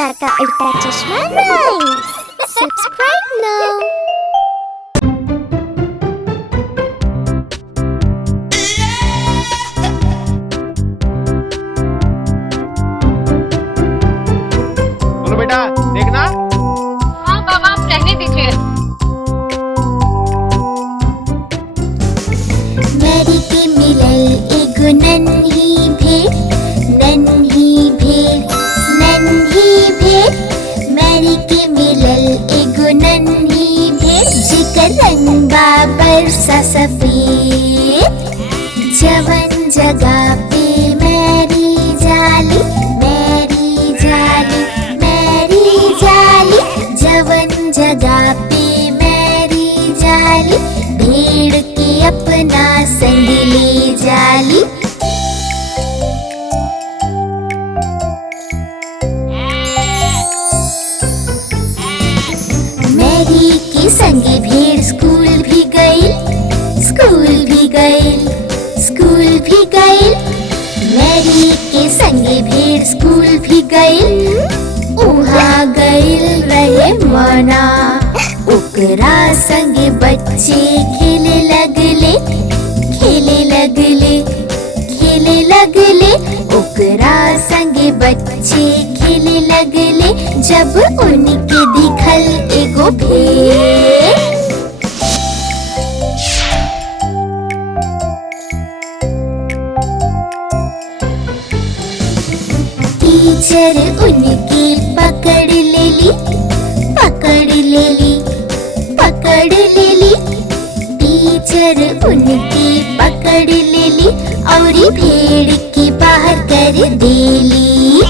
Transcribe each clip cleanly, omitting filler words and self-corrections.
अवतार का उल्टा चश्मा राइम्स। सब्सक्राइब नाउ। बोलो बेटा, देखना। हाँ बाबा, आप रहने दीजिए। मैरी की मिलल एगो नन्ही भेड़, नन्ही भेड़, नन्ही भेड़। मैरी की मिलल एगो नन्ही भेड़, जेकर रंग बा बरसा सफेद। जवन जगह पे मैरी जाली, मैरी जाली, मैरी जाली। जवन जगह पे मैरी जाली, भेड़ के अपना संग ले जाली। मैरी के संगे भेड़ स्कूल भी गई, स्कूल भी गई, स्कूल भी गई। मैरी के संगे भेड़ स्कूल भी गई। उहाँ गइल रहे मना, ओकरा संगे बच्चे खेले लगले, खेले लगले, खेले लगले। ओकरा संगे बच्चे खेले लगले, जब उनके दिखल एगो भेड़। टीचर उनकी पकड़ लेली, पकड़ लेली, पकड़ लेली। टीचर उनकी पकड़ लेली और भेड़ के बाहर कर देली।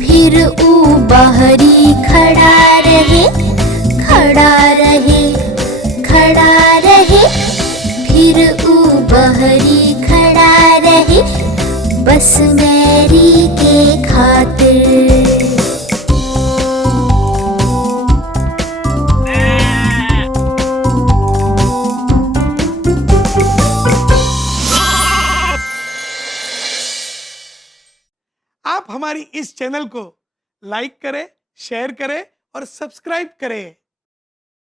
फिर ऊ बाहरी खड़ा रहे, खड़ा रहे, खड़ा रहे। फिर ऊ बाहरी खड़ा रहे, बस मैरी के खातिर। आप हमारी इस चैनल को लाइक करें, शेयर करें और सब्सक्राइब करें।